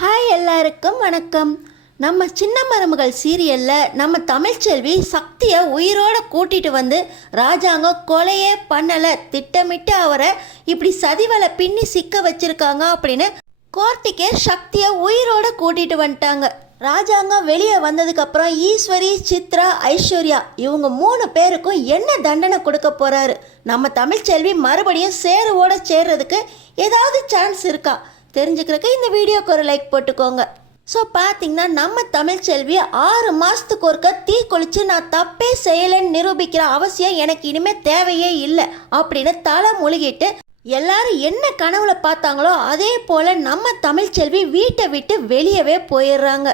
Hi எல்லாருக்கும் வணக்கம். நம்ம சின்ன மருமகள் சீரியலில் நம்ம தமிழ்ச்செல்வி சக்தியை உயிரோடு கூட்டிகிட்டு வந்து ராஜாங்கம் கொலையே பண்ணலை, திட்டமிட்டு அவரை இப்படி சதிவலை பின்னி சிக்க வச்சுருக்காங்க அப்படின்னு கோர்ட்டுக்கே சக்தியை உயிரோடு கூட்டிகிட்டு வந்துட்டாங்க. ராஜாங்கம் வெளியே வந்ததுக்கப்புறம் ஈஸ்வரி, சித்ரா, ஐஸ்வர்யா இவங்க 3 பேருக்கும் என்ன தண்டனை கொடுக்க போகிறாரு? நம்ம தமிழ்ச்செல்வி மறுபடியும் சேருவோட சேர்றதுக்கு ஏதாவது சான்ஸ் இருக்கா? தெரிஞ்சுக்கிறதுக்கு இந்த வீடியோக்கு ஒரு லைக் போட்டுக்கோங்க. ஸோ பார்த்தீங்கன்னா நம்ம தமிழ்ச்செல்வி 6 மாதத்துக்கு ஒருக்க தீ குளிச்சு நான் தப்பே செய்யலைன்னு நிரூபிக்கிற அவசியம் எனக்கு இனிமேல் தேவையே இல்லை அப்படின்னு தலை முழுகிட்டு எல்லாரும் என்ன கனவுல பார்த்தாங்களோ அதே போல் நம்ம தமிழ்ச்செல்வி வீட்டை விட்டு வெளியவே போயிடுறாங்க.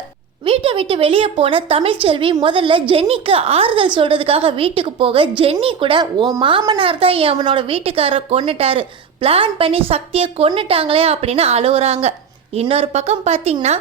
வீட்டை விட்டு வெளியே போன தமிழ்ச்செல்வி முதல்ல ஜென்னிக்கு ஆறுதல் சொல்கிறதுக்காக வீட்டுக்கு போக, ஜென்னி கூட ஓ மாமனார் தான் அவனோட வீட்டுக்காரரை கொன்னுட்டாரு, பிளான் பண்ணி சக்தியை கொன்னுட்டாங்களே அப்படின்னு அழுகுறாங்க. இன்னொரு பக்கம் பார்த்தீங்கன்னா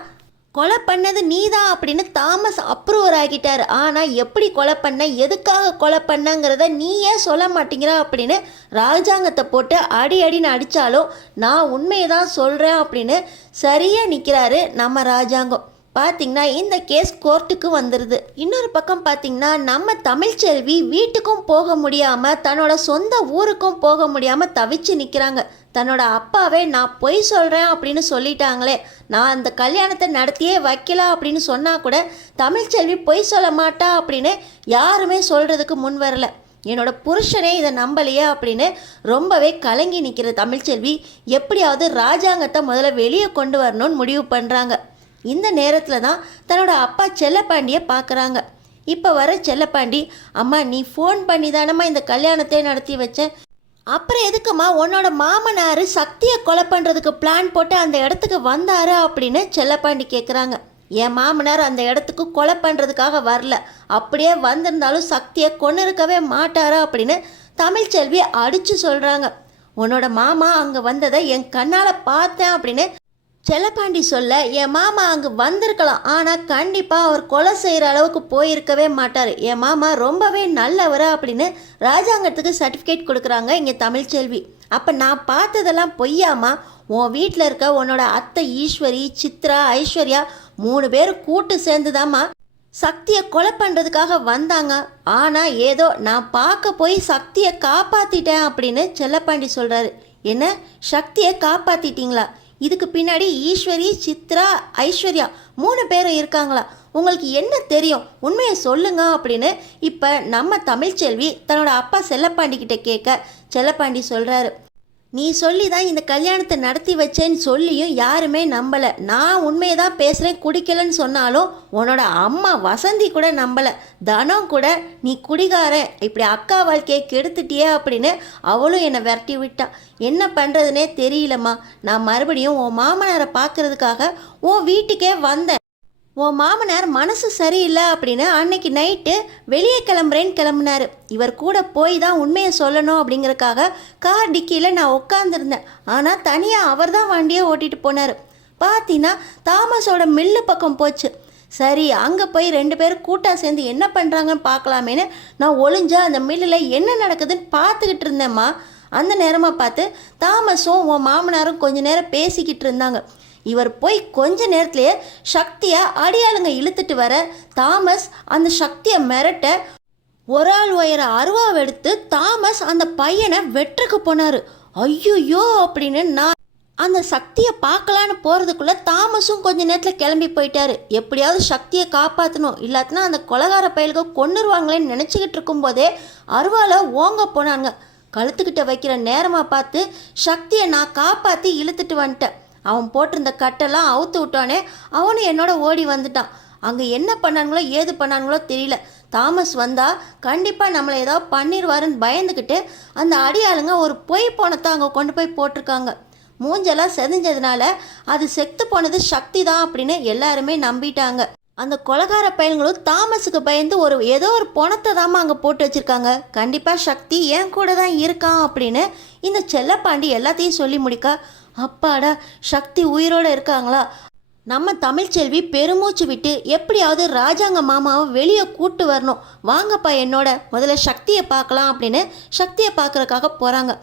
கொலை பண்ணது நீதான் அப்படின்னு தாமஸ் அப்ரூவர் ஆகிட்டார். ஆனால் எப்படி கொலை பண்ண, எதுக்காக கொலை பண்ணங்கிறத நீ ஏன் சொல்ல மாட்டேங்கிற அப்படின்னு ராஜாங்கத்தை போட்டு அடின்னு அடித்தாலும் நான் உண்மையை தான் சொல்கிறேன் அப்படின்னு சரியாக நிற்கிறாரு நம்ம ராஜாங்கம். பார்த்திங்கன்னா இந்த கேஸ் கோர்ட்டுக்கு வந்துடுது. இன்னொரு பக்கம் பார்த்திங்கன்னா நம்ம தமிழ்ச்செல்வி வீட்டுக்கும் போக முடியாமல் தன்னோட சொந்த ஊருக்கும் போக முடியாமல் தவிச்சு நிற்கிறாங்க. தன்னோட அப்பாவே நான் பொய் சொல்கிறேன் அப்படின்னு சொல்லிட்டாங்களே, நான் அந்த கல்யாணத்தை நடத்தியே வைக்கல அப்படின்னு சொன்னால் கூட தமிழ்ச்செல்வி பொய் சொல்ல மாட்டா அப்படின்னு யாருமே சொல்கிறதுக்கு முன் வரலை. என்னோட புருஷனே இதை நம்பலையே அப்படின்னு ரொம்பவே கலங்கி நிற்கிற தமிழ்ச்செல்வி எப்படியாவது ராஜாங்கத்தை முதல்ல வெளியே கொண்டு வரணும்னு முடிவு பண்ணுறாங்க. இந்த நேரத்தில் தான் தன்னோட அப்பா செல்லப்பாண்டியை பார்க்குறாங்க. இப்போ வர செல்லப்பாண்டி, அம்மா நீ ஃபோன் பண்ணி தானம்மா இந்த கல்யாணத்தை நடத்தி வச்சேன், அப்புறம் எதுக்குமா உன்னோட மாமனார் சக்தியை கொலை பண்ணுறதுக்கு பிளான் போட்டு அந்த இடத்துக்கு வந்தாரு அப்படின்னு செல்லப்பாண்டி கேட்குறாங்க. என் மாமனார் அந்த இடத்துக்கு கொலை பண்ணுறதுக்காக வரல, அப்படியே வந்திருந்தாலும் சக்தியை கொன்று இருக்கவே மாட்டாரா அப்படின்னு தமிழ்ச்செல்வி அடித்து சொல்கிறாங்க. உன்னோட மாமா அங்கே வந்ததை என் கண்ணால் பார்த்தேன் அப்படின்னு செல்லப்பாண்டி சொல்ல, என் மாமா அங்கே வந்திருக்கலாம், ஆனால் கண்டிப்பாக அவர் கொலை செய்கிற அளவுக்கு போயிருக்கவே மாட்டார், என் மாமா ரொம்பவே நல்லவர் அப்படின்னு ராஜாங்கத்துக்கு சர்டிஃபிகேட் கொடுக்குறாங்க இங்கே தமிழ்ச்செல்வி. அப்போ நான் பார்த்ததெல்லாம் பொய்யாமா? உன் வீட்டில் இருக்க உன்னோட அத்தை ஈஸ்வரி, சித்ரா, ஐஸ்வர்யா 3 பேர் கூட்டு சேர்ந்துதாம்மா சக்தியை கொலை பண்ணுறதுக்காக வந்தாங்க. ஆனால் ஏதோ நான் பார்க்க போய் சக்தியை காப்பாற்றிட்டேன் அப்படின்னு செல்லப்பாண்டி சொல்கிறாரு. என்ன, சக்தியை காப்பாற்றிட்டீங்களா? இதுக்கு பின்னாடி ஈஸ்வரி, சித்ரா, ஐஸ்வர்யா 3 பேரும் இருக்காங்களா? உங்களுக்கு என்ன தெரியும், உண்மையை சொல்லுங்க அப்படின்னு இப்போ நம்ம தமிழ்ச்செல்வி தன்னோட அப்பா செல்லப்பாண்டிக்கிட்ட கேட்க, செல்லப்பாண்டி சொல்கிறாரு, நீ சொல்லி தான் இந்த கல்யாணத்தை நடத்தி வச்சேன்னு சொல்லியும் யாருமே நம்பலை, நான் உண்மையை தான் பேசுகிறேன், குடிக்கலன்னு சொன்னாலும் உன்னோட அம்மா வசந்தி கூட நம்பலை, தனம் கூட நீ குடிகாரன், இப்படி அக்கா வாழ்க்கையை கெடுத்துட்டியே அப்படின்னு அவளும் என்னை விரட்டி விட்டா. என்ன பண்ணுறதுனே தெரியலம்மா, நான் மறுபடியும் உன் மாமனாரை பார்க்குறதுக்காக உன் வீட்டுக்கே வந்தேன், உன் மாமனார் மனசு சரியில்லை அப்படின்னு அன்னைக்கு நைட்டு வெளியே கிளம்புனார். இவர் கூட போய் தான் உண்மையை சொல்லணும் அப்படிங்கிறக்காக கார் டிக்கியில் நான் உட்காந்துருந்தேன். ஆனால் தனியாக அவர் தான் வண்டியை ஓட்டிகிட்டு போனார். பார்த்தீங்கன்னா தாமஸோட மில்லு பக்கம் போச்சு. சரி, அங்கே போய் 2 பேரும் கூட்டாக சேர்ந்து என்ன பண்ணுறாங்கன்னு பார்க்கலாமேன்னு நான் ஒளிஞ்சா அந்த மில்லில் என்ன நடக்குதுன்னு பார்த்துக்கிட்டு இருந்தேம்மா. அந்த நேரமாக பார்த்து தாமஸும் உன் மாமனாரும் கொஞ்ச நேரம் பேசிக்கிட்டு இருந்தாங்க. இவர் போய் கொஞ்ச நேரத்திலேயே சக்தியை அடியாளுங்க இழுத்துட்டு வர, தாமஸ் அந்த சக்தியை மிரட்ட ஒரு ஆள் உயர அருவாவை எடுத்து தாமஸ் அந்த பையனை வெட்டுறக்கு போனார். ஐயோ அப்படின்னு நான் அந்த சக்தியை பார்க்கலான்னு போகிறதுக்குள்ளே தாமஸும் கொஞ்ச நேரத்தில் கிளம்பி போயிட்டாரு. எப்படியாவது சக்தியை காப்பாற்றணும், இல்லாட்டினா அந்த கொலகார பயலுக்கு கொன்னுருவாங்களேன்னு நினச்சிக்கிட்டு இருக்கும்போதே அருவாலை ஓங்க போனாங்க. கழுத்துக்கிட்ட வைக்கிற நேரமாக பார்த்து சக்தியை நான் காப்பாற்றி இழுத்துட்டு வந்துட்டேன். அவன் போட்டிருந்த கட்டெல்லாம் அவுத்து விட்டானே, அவனும் என்னோட ஓடி வந்துட்டான். அங்கே என்ன பண்ணானுங்களோ ஏது பண்ணானுங்களோ தெரியல. தாமஸ் வந்தால் கண்டிப்பாக நம்மளை ஏதாவது பண்ணிடுவாருன்னு பயந்துக்கிட்டு அந்த அடியாளுங்க ஒரு பொய் போனத்தை அங்கே கொண்டு போய் போட்டிருக்காங்க. மூஞ்செல்லாம் செதிஞ்சதுனால அது செத்து போனது சக்தி தான் அப்படின்னு எல்லாருமே நம்பிட்டாங்க. அந்த கொலகார பையன்களும் தாமஸுக்கு பயந்து ஏதோ ஒரு பணத்தை தாமா அங்கே போட்டு வச்சுருக்காங்க. கண்டிப்பாக சக்தி என் கூட தான் இருக்கான் அப்படின்னு இந்த செல்லப்பாண்டி எல்லாத்தையும் சொல்லி முடிக்க, அப்பாடா சக்தி உயிரோடு இருக்காங்களா? நம்ம தமிழ்ச்செல்வி பெருமூச்சு விட்டு எப்படியாவது ராஜாங்க மாமாவை வெளியே கூட்டு வரணும், வாங்கப்பா என்னோட முதல்ல சக்தியை பார்க்கலாம் அப்படின்னு சக்தியை பார்க்குறக்காக போகிறாங்க.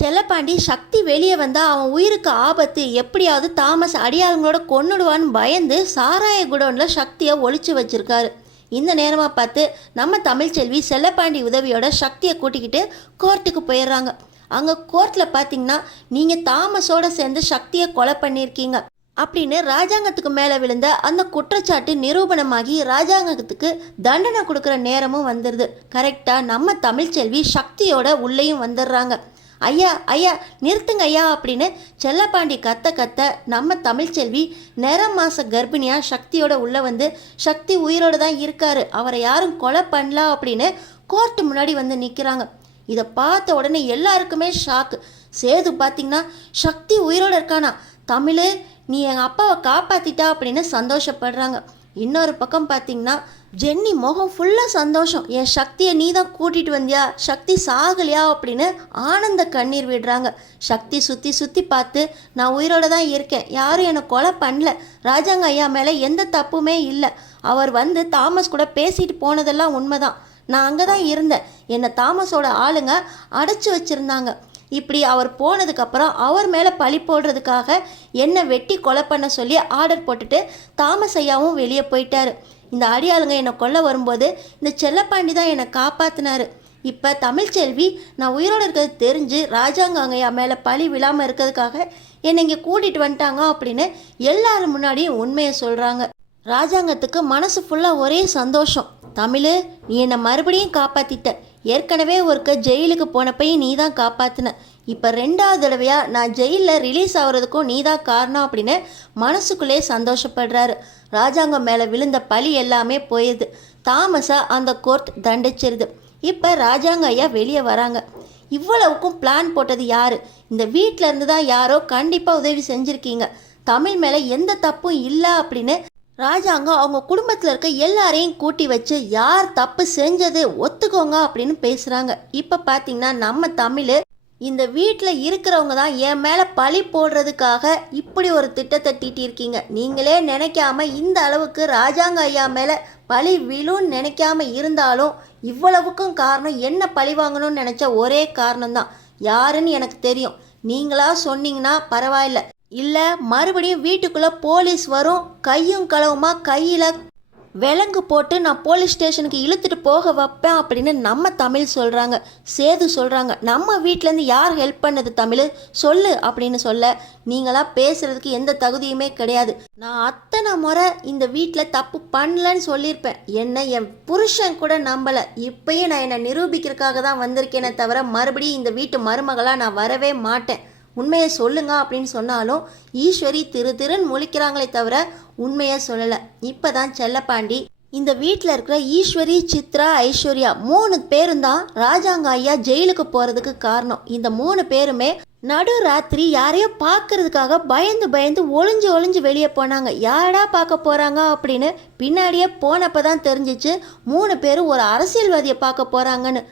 செல்லப்பாண்டி சக்தி வெளியே வந்தால் அவன் உயிருக்கு ஆபத்து, எப்படியாவது தாமஸ் அடியாளுங்களோட கொன்னுடுவான்னு பயந்து சாராய குடோனில் சக்தியை ஒளிச்சு வச்சிருக்காரு. இந்த நேரமாக பார்த்து நம்ம தமிழ்ச்செல்வி செல்லப்பாண்டி உதவியோட சக்தியை கூட்டிக்கிட்டு கோர்ட்டுக்கு போயிடுறாங்க. அங்கே கோர்ட்டில் பார்த்தீங்கன்னா நீங்கள் தாமஸோட சேர்ந்து சக்தியை கொலை பண்ணியிருக்கீங்க அப்படின்னு ராஜாங்கத்துக்கு மேலே விழுந்த அந்த குற்றச்சாட்டு நிரூபணமாகி ராஜாங்கத்துக்கு தண்டனை கொடுக்குற நேரமும் வந்துடுது. கரெக்டாக நம்ம தமிழ்ச்செல்வி சக்தியோட உள்ளேயும் வந்துடுறாங்க. ஐயா ஐயா நிறுத்துங்க ஐயா அப்படின்னு செல்லப்பாண்டி கத்த நம்ம தமிழ்ச்செல்வி மாத கர்ப்பிணியாக சக்தியோட உள்ளே வந்து சக்தி உயிரோடு தான் இருக்காரு, அவரை யாரும் கொலை பண்ணலாம் அப்படின்னு கோர்ட்டு முன்னாடி வந்து நிற்கிறாங்க. இதை பார்த்த உடனே எல்லாருக்குமே ஷாக்கு. சேது பார்த்திங்கன்னா சக்தி உயிரோடு இருக்கானா, தமிழ் நீ எங்கள் அப்பாவை காப்பாற்றிட்டா அப்படின்னு சந்தோஷப்படுறாங்க. இன்னொரு பக்கம் பார்த்திங்கன்னா ஜென்னி முகம் ஃபுல்லாக சந்தோஷம், என் சக்தியை நீ தான் கூட்டிகிட்டு வந்தியா, சக்தி சாகலையா அப்படின்னு ஆனந்த கண்ணீர் விடுறாங்க. சக்தி சுற்றி பார்த்து நான் உயிரோடு தான் இருக்கேன், யாரும் என்னை கொலை பண்ணல, ராஜாங்க ஐயா மேலே எந்த தப்புமே இல்லை, அவர் வந்து தாமஸ் கூட பேசிட்டு போனதெல்லாம் உண்மைதான், நான் அங்கே தான் இருந்தேன், என்னை தாமஸோட ஆளுங்க அடைச்சி வச்சுருந்தாங்க, இப்படி அவர் போனதுக்கப்புறம் அவர் மேலே பழி போடுறதுக்காக என்னை வெட்டி கொலை பண்ண சொல்லி ஆர்டர் போட்டுட்டு தாமஸ் ஐயாவும் வெளியே போயிட்டாரு. இந்த அடியாளுங்க என்னை கொல்ல வரும்போது இந்த செல்லப்பாண்டி தான் என்னை காப்பாற்றினாரு. இப்போ தமிழ்ச்செல்வி நான் உயிரோடு இருக்கிறது தெரிஞ்சு ராஜாங்க ஐயா மேலே பழி விழாமல் இருக்கிறதுக்காக என்னை இங்கே கூட்டிகிட்டு வந்துட்டாங்க அப்படின்னு எல்லாரும் முன்னாடியும் உண்மையை சொல்கிறாங்க. ராஜாங்கத்துக்கு மனசு ஃபுல்லாக ஒரே சந்தோஷம். தமிழ் நீ என்னை மறுபடியும் காப்பாற்றிட்ட, ஏற்கனவே ஒருக்க ஜெயிலுக்கு போனப்பையும் நீ தான் காப்பாற்றின, இப்போ 2வது தடவையாக நான் ஜெயிலில் ரிலீஸ் ஆகிறதுக்கும் நீ தான் காரணம் அப்படின்னு மனசுக்குள்ளே சந்தோஷப்படுறாரு. ராஜாங்கம் மேலே விழுந்த பழி எல்லாமே போயிடுது. தாமஸை அந்த கோர்ட் தண்டிச்சிருது. இப்போ ராஜாங்க ஐயா வெளியே வராங்க. இவ்வளவுக்கும் பிளான் போட்டது யார்? இந்த வீட்டில் இருந்து தான் யாரோ கண்டிப்பாக உதவி செஞ்சுருக்கீங்க, தமிழ் மேலே எந்த தப்பும் இல்லை அப்படின்னு ராஜாங்கம் அவங்க குடும்பத்தில் இருக்க எல்லாரையும் கூட்டி வச்சு யார் தப்பு செஞ்சது ஒத்துக்கோங்க அப்படின்னு பேசுகிறாங்க. இப்போ பார்த்தீங்கன்னா நம்ம தமிழ் இந்த வீட்டில் இருக்கிறவங்க தான் என் மேலே பழி போடுறதுக்காக இப்படி ஒரு திட்டத்தை தீட்டியிருக்கீங்க, நீங்களே நினைக்காம இந்த அளவுக்கு ராஜாங்க ஐயா மேலே பழி விழுன்னு நினைக்காம இருந்தாலும் இவ்வளவுக்கும் காரணம் என்ன பழி வாங்கணும்னு நினச்ச ஒரே காரணம்தான், யாருன்னு எனக்கு தெரியும், நீங்களா சொன்னீங்கன்னா பரவாயில்ல, இல்லை மறுபடியும் வீட்டுக்குள்ளே போலீஸ் வரும், கையும் களவுமா கையில் விலங்கு போட்டு நான் போலீஸ் ஸ்டேஷனுக்கு இழுத்துட்டு போக வைப்பேன் அப்படின்னு நம்ம தமிழ் சொல்கிறாங்க. சேது சொல்கிறாங்க நம்ம வீட்டிலேருந்து யார் ஹெல்ப் பண்ணது தமிழ் சொல்லு அப்படின்னு சொல்ல, நீங்களாம் பேசுகிறதுக்கு எந்த தகுதியுமே கிடையாது, நான் அத்தனை முறை இந்த வீட்டில் தப்பு பண்ணலன்னு சொல்லியிருப்பேன், என்னை என் புருஷன் கூட நம்பலை, இப்பயும் நான் என்னை நிரூபிக்கிறதுக்காக தான் வந்திருக்கேனே தவிர மறுபடியும் இந்த வீட்டு மருமகளாக நான் வரவே மாட்டேன், உண்மையை சொல்லுங்க அப்படின்னு சொன்னாலும் ஈஸ்வரி திருன்னு முழிக்கிறாங்களே தவிர உண்மையை சொல்லலை. இப்போ தான் செல்லப்பாண்டி இந்த வீட்டில் இருக்கிற ஈஸ்வரி, சித்ரா, ஐஸ்வர்யா 3 பேரும் தான் ராஜாங்க ஐயா ஜெயிலுக்கு போகிறதுக்கு காரணம். இந்த 3 பேருமே நடு ராத்திரி யாரையோ பார்க்கறதுக்காக பயந்து ஒளிஞ்சு வெளியே போனாங்க. யாரடா பார்க்க போகிறாங்க அப்படின்னு பின்னாடியே போனப்போ தான் தெரிஞ்சிச்சு 3 பேரும் ஒரு அரசியல்வாதியை பார்க்க போகிறாங்கன்னு.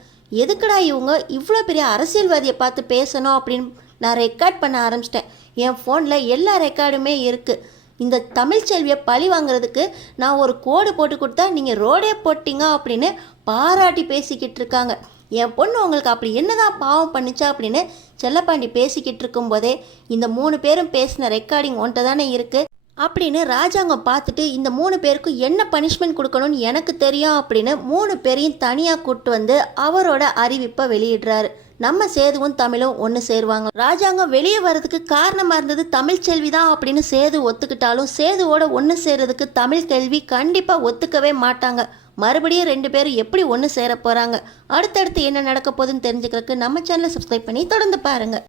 எதுக்குடா இவங்க இவ்வளோ பெரிய அரசியல்வாதியை பார்த்து பேசணும் அப்படின்னு நான் ரெக்கார்ட் பண்ண ஆரம்பிச்சிட்டேன். என் ஃபோனில் எல்லா ரெக்கார்டுமே இருக்குது. இந்த தமிழ்ச்செல்வியை பழி வாங்குறதுக்கு நான் ஒரு கோடு போட்டு கொடுத்தா நீங்கள் ரோடே போட்டிங்க அப்படின்னு பாராட்டி பேசிக்கிட்டு இருக்காங்க. என் பொண்ணு உங்களுக்கு அப்படி என்னதான் பாவம் பண்ணிச்சா அப்படின்னு செல்லப்பாண்டி பேசிக்கிட்டு இருக்கும்போதே இந்த 3 பேரும் பேசின ரெக்கார்டிங் ஒன்றை தானே இருக்குது அப்படின்னு ராஜாங்கம் பார்த்துட்டு இந்த 3 பேருக்கும் என்ன பனிஷ்மெண்ட் கொடுக்கணும்னு எனக்கு தெரியும் அப்படின்னு 3 பேரையும் தனியாக கூப்பிட்டு வந்து அவரோட அறிவிப்பை வெளியிடுறாரு. நம்ம சேதுவும் தமிழும் ஒன்று சேருவாங்க. ராஜாங்கம் வெளியே வர்றதுக்கு காரணமாக இருந்தது தமிழ்ச்செல்வி தான் அப்படின்னு சேது ஒத்துக்கிட்டாலும் சேதுவோட ஒன்று சேர்றதுக்கு தமிழ்ச்செல்வி கண்டிப்பாக ஒத்துக்கவே மாட்டாங்க. மறுபடியும் 2 பேரும் எப்படி ஒன்று சேர போகிறாங்க, அடுத்தடுத்து என்ன நடக்க போகுதுன்னு தெரிஞ்சுக்கிறதுக்கு நம்ம சேனலை சப்ஸ்கிரைப் பண்ணி தொடர்ந்து பாருங்கள்.